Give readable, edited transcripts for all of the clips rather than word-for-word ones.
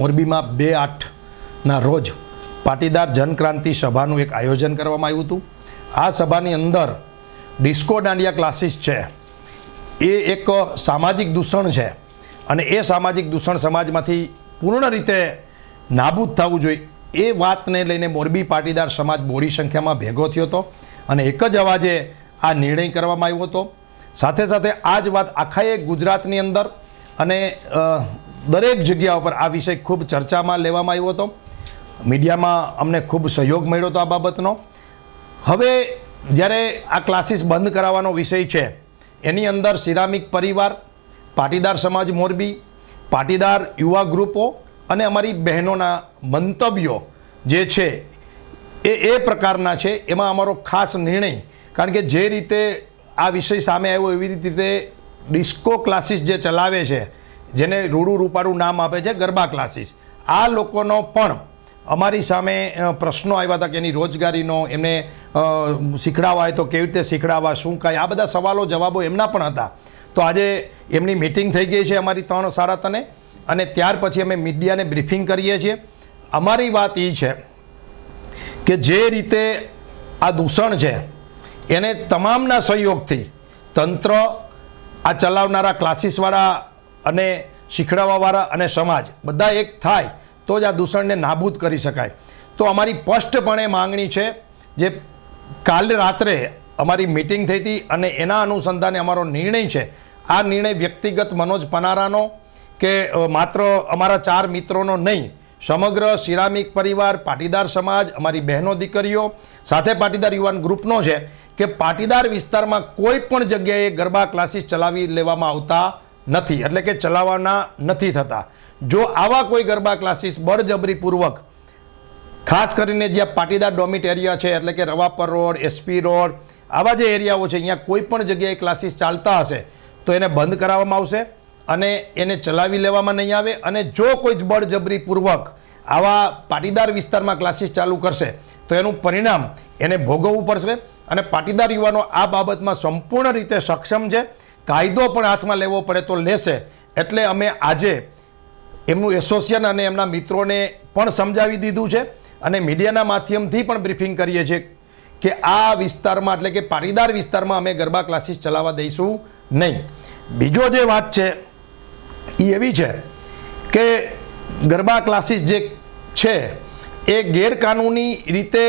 મોરબીમાં 2/8ના રોજ પાટીદાર જનક્રાંતિ સભાનું એક આયોજન કરવામાં આવ્યું હતું। આ સભાની અંદર ડિસ્કો દાંડિયા ક્લાસીસ છે એ એક સામાજિક દૂષણ છે અને એ સામાજિક દૂષણ સમાજમાંથી પૂર્ણ રીતે નાબૂદ થવું જોઈએ એ વાતને લઈને મોરબી પાટીદાર સમાજ બોડી સંખ્યામાં ભેગો થયો હતો અને એક જ અવાજે આ નિર્ણય કરવામાં આવ્યો હતો। સાથે સાથે આ જ વાત આખા ગુજરાતની અંદર અને દરેક જગ્યા ઉપર આ વિષય ખૂબ ચર્ચામાં લેવામાં આવ્યો હતો। મીડિયામાં અમને ખૂબ સહયોગ મળ્યો હતો આ બાબતનો। હવે જ્યારે આ ક્લાસીસ બંધ કરાવવાનો વિષય છે એની અંદર સિરામિક પરિવાર, પાટીદાર સમાજ મોરબી, પાટીદાર યુવા ગ્રુપો અને અમારી બહેનોના મંતવ્યો જે છે એ પ્રકારના છે। એમાં અમારો ખાસ નિર્ણય, કારણ કે જે રીતે આ વિષય સામે આવ્યો એવી રીતે ડિસ્કો ક્લાસીસ જે ચલાવે છે, જેને રૂડું રૂપાળું નામ આપે છે ગરબા ક્લાસીસ, આ લોકોનો પણ અમારી સામે પ્રશ્નો આવ્યા હતા કે એની રોજગારીનો એમને શીખડાવવા હોય તો કેવી રીતે શીખડાવવા, શું કાંઈ, આ બધા સવાલો જવાબો એમના પણ હતા। તો આજે એમની મિટિંગ થઈ ગઈ છે અમારી 3 સાડા 3 અને ત્યાર પછી અમે મીડિયાને બ્રીફિંગ કરીએ છીએ। અમારી વાત એ છે કે જે રીતે આ દૂષણ છે એને તમામના સહયોગથી તંત્ર, આ ચલાવનારા ક્લાસીસવાળા અને શીખડાવવાવાળા અને સમાજ બધા એક થાય તો જ આ દૂષણને નાબૂદ કરી શકાય। તો અમારી સ્પષ્ટપણે માંગણી છે, જે કાલે રાત્રે અમારી મિટિંગ થઈ હતી અને એના અનુસંધાને અમારો નિર્ણય છે, આ નિર્ણય વ્યક્તિગત મનોજ પનારાનો કે માત્ર અમારા 4 મિત્રોનો નહીં, સમગ્ર સિરામિક પરિવાર, પાટીદાર સમાજ, અમારી બહેનો દીકરીઓ સાથે પાટીદાર યુવાન ગ્રુપનો છે કે પાટીદાર વિસ્તારમાં કોઈ પણ જગ્યાએ ગરબા ક્લાસીસ ચલાવી લેવામાં આવતા નથી, એટલે કે ચલાવવાના નથી થતા। જો આવા કોઈ ગરબા ક્લાસીસ બળજબરીપૂર્વક, ખાસ કરીને જ્યાં પાટીદાર ડોમિટ એરિયા છે એટલે કે રવાપર રોડ, એસપી રોડ, આવા જે એરિયાઓ છે અહીંયા કોઈ પણ જગ્યાએ ક્લાસીસ ચાલતા હશે તો એને બંધ કરાવવામાં આવશે અને એને ચલાવી લેવામાં નહીં આવે। અને જો કોઈ જ બળજબરીપૂર્વક આવા પાટીદાર વિસ્તારમાં ક્લાસીસ ચાલુ કરશે તો એનું પરિણામ એને ભોગવવું પડશે અને પાટીદાર યુવાનો આ બાબતમાં સંપૂર્ણ રીતે સક્ષમ છે। કાયદો પણ હાથમાં લેવો પડે તો લેશે। એટલે અમે આજે એમનું એસોસિએશન અને એમના મિત્રોને પણ સમજાવી દીધું છે અને મીડિયાના માધ્યમથી પણ બ્રીફિંગ કરીએ છીએ કે આ વિસ્તારમાં એટલે કે પાટીદાર વિસ્તારમાં અમે ગરબા ક્લાસીસ ચલાવવા દઈશું નહીં। બીજો જે વાત છે એ એવી છે કે ગરબા ક્લાસીસ જે છે એ ગેરકાનૂની રીતે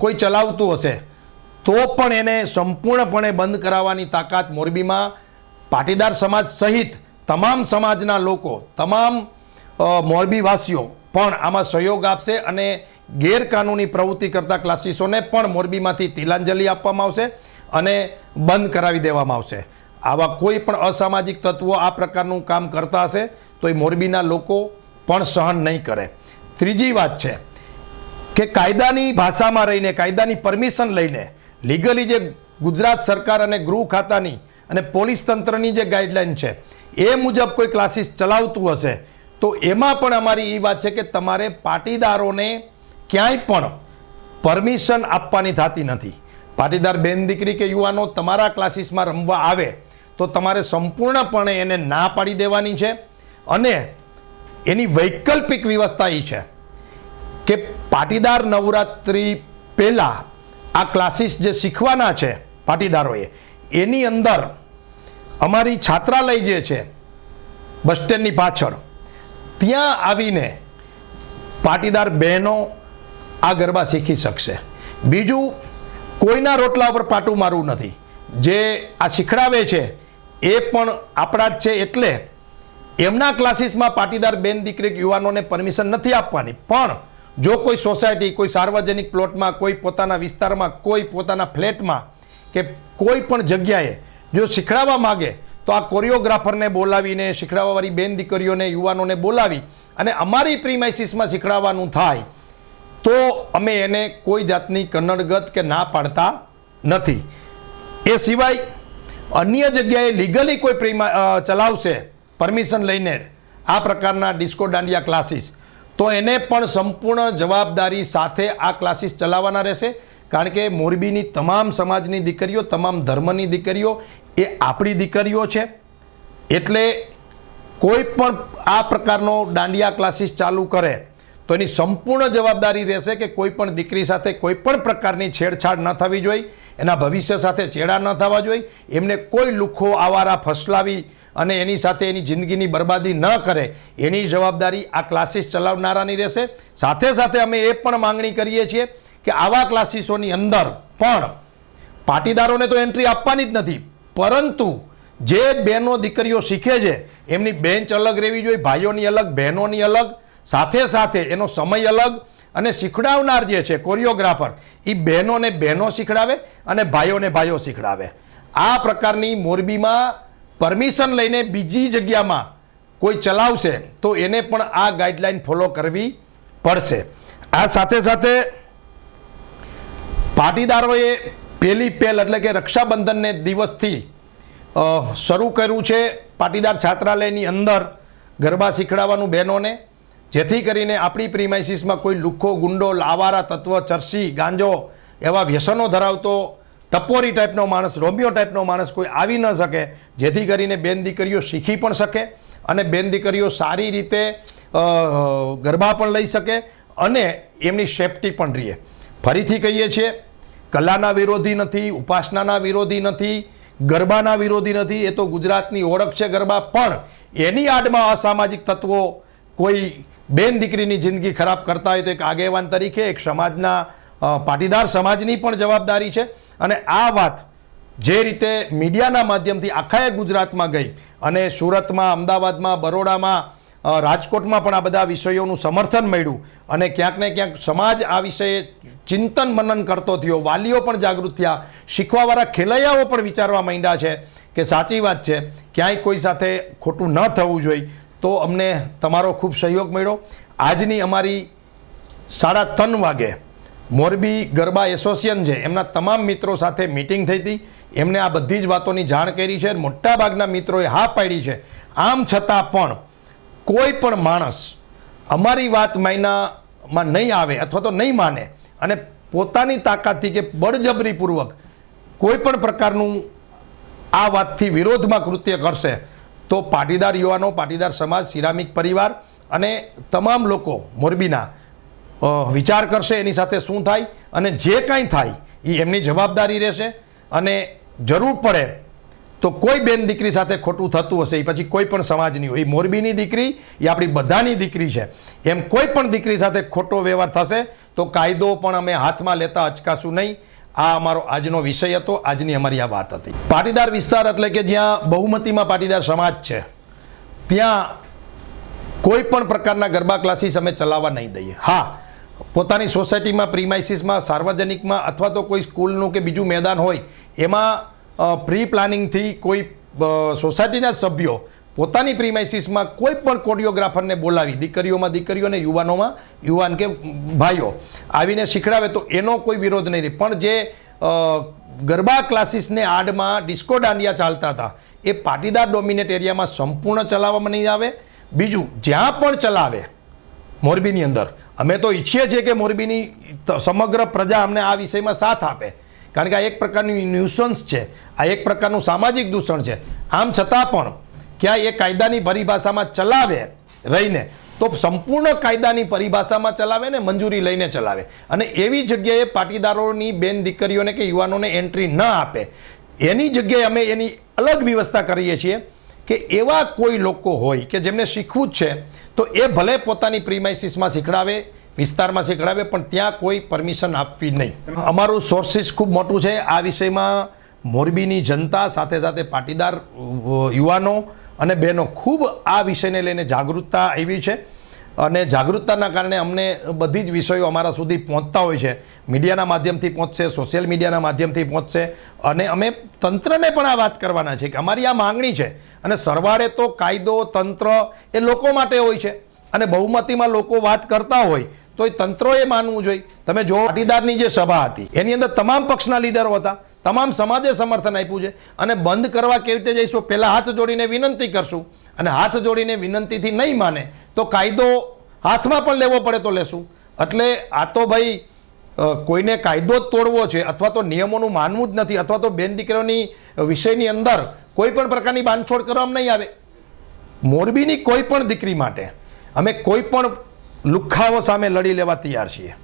કોઈ ચલાવતું હશે તો પણ એને સંપૂર્ણપણે બંધ કરાવવાની તાકાત મોરબીમાં પાટીદાર સમાજ સહિત તમામ સમાજના લોકો, તમામ મોરબીવાસીઓ પણ આમાં સહયોગ આપશે અને ગેરકાનૂની પ્રવૃત્તિ કરતા ક્લાસીસોને પણ મોરબીમાંથી તિલાંજલિ આપવામાં આવશે અને બંધ કરાવી દેવામાં આવશે। આવા કોઈ પણ અસામાજિક તત્વો આ પ્રકારનું કામ કરતા હશે તો એ મોરબીના લોકો પણ સહન નહીં કરે। ત્રીજી વાત છે કે કાયદાની ભાષામાં રહીને, કાયદાની પરમિશન લઈને, લીગલી જે ગુજરાત સરકાર અને ગૃહ ખાતાની અને પોલીસ તંત્રની જે ગાઈડલાઈન છે એ મુજબ કોઈ ક્લાસીસ ચલાવતું હશે તો એમાં પણ અમારી એ વાત છે કે તમારે પાટીદારોને ક્યાંય પણ પરમિશન આપવાની થતી નથી। પાટીદાર બેન દીકરી કે યુવાનો તમારા ક્લાસીસમાં રમવા આવે તો તમારે સંપૂર્ણપણે એને ના પાડી દેવાની છે અને એની વૈકલ્પિક વ્યવસ્થા એ છે કે પાટીદાર નવરાત્રિ પહેલાં આ ક્લાસીસ જે શીખવાના છે પાટીદારોએ, એની અંદર અમારી છાત્રાલય જે છે બસ સ્ટેન્ડની પાછળ, ત્યાં આવીને પાટીદાર બહેનો આ ગરબા શીખી શકશે। બીજું, કોઈના રોટલા ઉપર પાટું મારવું નથી, જે આ શીખડાવે છે એ પણ આપણા જ છે એટલે એમના ક્લાસીસમાં પાટીદાર બેન દીકરી યુવાનોને પરમિશન નથી આપવાની। પણ જો કોઈ સોસાયટી, કોઈ સાર્વજનિક પ્લોટમાં, કોઈ પોતાના વિસ્તારમાં, કોઈ પોતાના ફ્લેટમાં કે કોઈ પણ જગ્યાએ જો શીખડાવવા માગે તો આ કોરિયોગ્રાફરને બોલાવીને, શીખડાવવાવાળી બેન દીકરીઓને, યુવાનોને બોલાવી અને અમારી પ્રીમાઇસીસમાં શીખડાવવાનું થાય તો અમે એને કોઈ જાતની કન્નડગત કે ના પાડતા નથી। એ સિવાય અન્ય જગ્યાએ લીગલી કોઈ ચલાવશે પરમિશન લઈને આ પ્રકારના ડિસ્કો દાંડિયા ક્લાસીસ તો એને પણ સંપૂર્ણ જવાબદારી સાથે આ ક્લાસીસ ચલાવવાના રહેશે। કારણ કે મોરબીની તમામ સમાજની દીકરીઓ, તમામ ધર્મની દીકરીઓ એ આપણી દીકરીઓ છે, એટલે કોઈ પણ આ પ્રકારનો દાંડિયા ક્લાસીસ ચાલુ કરે તો એની સંપૂર્ણ જવાબદારી રહેશે કે કોઈ પણ દીકરી સાથે કોઈ પણ પ્રકારની છેડછાડ ન થવી જોઈએ, એના ભવિષ્ય સાથે ચેડા ન થવા જોઈએ, એમને કોઈ લુખ્ખો આવારા ફસલાવી અને એની સાથે એની જિંદગીની બરબાદી ન કરે એની જવાબદારી આ ક્લાસીસ ચલાવનારાની રહેશે. સાથે સાથે અમે એ પણ માંગણી કરીએ છીએ કે આવા ક્લાસીસોની અંદર પણ પાટીદારોને તો એન્ટ્રી આપવાની જ નથી, પરંતુ જે બહેનો દીકરીઓ શીખે છે એમની બેન્ચ અલગ રહેવી જોઈએ, ભાઈઓની અલગ, બહેનોની અલગ, સાથે સાથે એનો સમય અલગ, અને શીખડાવનાર જે છે કોરિયોગ્રાફર એ બહેનોને બહેનો શીખડાવે અને ભાઈઓને ભાઈઓ શીખડાવે. આ પ્રકારની મોરબીમાં પરમિશન લઈને બીજી જગ્યામાં કોઈ ચલાવશે તો એને પણ આ ગાઈડલાઈન ફોલો કરવી પડશે. આ સાથે સાથે પાટીદારોએ પહેલી પહેલ એટલે કે રક્ષાબંધનને દિવસથી શરૂ કર્યું છે પાટીદાર છાત્રાલયની અંદર ગરબા શીખડાવવાનું બહેનોને, જેથી કરીને આપણી પ્રીમાઇસીસમાં કોઈ લુખ્ખો, ગુંડો, લાવારા તત્વ, ચરસી, ગાંજો એવા વ્યસનો ધરાવતો ટપોરી ટાઈપનો માણસ, રોમિયો ટાઈપનો માણસ કોઈ આવી ન શકે, જેથી કરીને બેન દીકરીઓ શીખી પણ શકે અને બેન દીકરીઓ સારી રીતે ગરબા પણ લઈ શકે અને એમની સેફટી પણ રહે. ફરીથી કહીએ છીએ, કલાના વિરોધી નથી, ઉપાસનાના વિરોધી નથી, ગરબાના વિરોધી નથી, એ તો ગુજરાતની ઓળખ છે ગરબા, પણ એની આડમાં અસામાજિક તત્વો કોઈ બેન દીકરીની જિંદગી ખરાબ કરતા હોય તો એક આગેવાન તરીકે એક સમાજના પાટીદાર સમાજની પણ જવાબદારી છે. અને આ વાત જે રીતે મીડિયાના માધ્યમથી આખા ગુજરાતમાં ગઈ અને સુરતમાં, અમદાવાદમાં, બરોડામાં, રાજકોટમાં પણ આ બધા વિષયોનું સમર્થન મળ્યું અને ક્યાંક ને ક્યાંક સમાજ આ વિષયે ચિંતન મનન કરતો થયો, વાલીઓ પણ જાગૃત થયા, શીખવાવાળા ખેલૈયાઓ પણ વિચારવા માંડ્યા છે કે સાચી વાત છે, ક્યાંય કોઈ સાથે ખોટું ન થવું જોઈએ. તો અમને તમારો ખૂબ સહયોગ મળ્યો. આજની અમારી 3:30 વાગે મોરબી ગરબા એસોસિએશન છે એમના તમામ મિત્રો સાથે મિટિંગ થઈ હતી, એમને આ બધી જ વાતોની જાણ કરી છે. મોટાભાગના મિત્રોએ હા પાડી છે. આમ છતાં પણ કોઈ પણ માણસ અમારી વાત માયનામાં નહીં આવે અથવા તો નહીં માને અને પોતાની તાકાતથી કે બળજબરીપૂર્વક કોઈ પણ પ્રકારનું આ વાતથી વિરોધમાં કૃત્ય કરશે તો પાટીદાર યુવાનો, પાટીદાર સમાજ, સિરામિક પરિવાર અને તમામ લોકો મોરબીના વિચાર કરશે એની સાથે શું થાય, અને જે કાંઈ થાય એ એમની જવાબદારી રહેશે. અને જરૂર પડે તો કોઈ બેન દીકરી સાથે ખોટું થતું હશે એ પછી કોઈ પણ સમાજની હોય, એ મોરબીની દીકરી એ આપણી બધાની દીકરી છે, એમ કોઈ પણ દીકરી સાથે ખોટો વ્યવહાર થશે તો કાયદો પણ અમે હાથમાં લેતા અચકાશું નહીં. આ અમારો આજનો વિષય હતો, આજની અમારી આ વાત હતી. પાટીદાર વિસ્તાર એટલે કે જ્યાં બહુમતીમાં પાટીદાર સમાજ છે ત્યાં કોઈ પણ પ્રકારના ગરબા ક્લાસીસ અમે ચલાવવા નહીં દઈએ. હા, પોતાની સોસાયટીમાં, પ્રીમાઇસીસમાં, સાર્વજનિકમાં અથવા તો કોઈ સ્કૂલનું કે બીજું મેદાન હોય એમાં પ્રી પ્લાનિંગથી કોઈ સોસાયટીના સભ્યો પોતાની પ્રીમાઇસીસમાં કોઈ પણ કોરિયોગ્રાફરને બોલાવી, દીકરીઓમાં દીકરીઓ અને યુવાનોમાં યુવાન કે ભાઈઓ આવીને શીખડાવે તો એનો કોઈ વિરોધ નહીં રહે. પણ જે ગરબા ક્લાસીસને આડમાં ડિસ્કો દાંડિયા ચાલતા હતા એ પાટીદાર ડોમિનેટ એરિયામાં સંપૂર્ણ ચલાવવામાં નહીં આવે. બીજું, જ્યાં પણ ચલાવે મોરબીની અંદર, અમે તો ઈચ્છીએ છીએ કે મોરબીની સમગ્ર પ્રજા અમને આ વિષયમાં સાથ આપે, કારણ કે આ એક પ્રકારનું ન્યુસન્સ છે, આ એક પ્રકારનું સામાજિક દૂષણ છે. આમ છતાં પણ ક્યાં એ કાયદાની પરિભાષામાં ચલાવે રહીને તો સંપૂર્ણ કાયદાની પરિભાષામાં ચલાવે ને મંજૂરી લઈને ચલાવે, અને એવી જગ્યાએ પાટીદારોની બેન દીકરીઓને કે યુવાનોને એન્ટ્રી ન આપે. એની જગ્યાએ અમે એની અલગ વ્યવસ્થા કરીએ છીએ કે એવા કોઈ લોકો હોય કે જેમને શીખવું જ છે તો એ ભલે પોતાની પ્રીમાઇસીસમાં શીખડાવે, વિસ્તારમાં શીખડાવે, પણ ત્યાં કોઈ પરમિશન આપવી નહીં. અમારું સોર્સિસ ખૂબ મોટું છે આ વિષયમાં. મોરબીની જનતા સાથે સાથે પાટીદાર યુવાનો અને બહેનો ખૂબ આ વિષયને લઈને જાગૃતતા આવી છે, અને જાગૃતતાના કારણે અમને બધી જ વિષયો અમારા સુધી પહોંચતા હોય છે. મીડિયાના માધ્યમથી પહોંચશે, સોશિયલ મીડિયાના માધ્યમથી પહોંચશે, અને અમે તંત્રને પણ આ વાત કરવાના છે કે અમારી આ માંગણી છે. અને સરવાળે તો કાયદો, તંત્ર એ લોકો માટે હોય છે, અને બહુમતીમાં લોકો વાત કરતા હોય તો એ તંત્રોએ માનવું જોઈએ. તમે જો પાટીદારની જે સભા હતી એની અંદર તમામ પક્ષના લીડરો હતા, તમામ સમાજે સમર્થન આપ્યું છે, અને બંધ કરવા કેવી રીતે જઈશું? પહેલાં હાથ જોડીને વિનંતી કરશું, અને હાથ જોડીને વિનંતીથી નહીં માને તો કાયદો હાથમાં પણ લેવો પડે તો લેશું. એટલે આ તો ભાઈ કોઈને કાયદો જ તોડવો છે અથવા તો નિયમોનું માનવું જ નથી, અથવા તો બેન દીકરીઓની વિષયની અંદર કોઈ પણ પ્રકારની બાંધછોડ કરવામાં નહીં આવે. મોરબીની કોઈ પણ દીકરી માટે અમે કોઈ પણ લુખ્ખાઓ સામે લડી લેવા તૈયાર છીએ.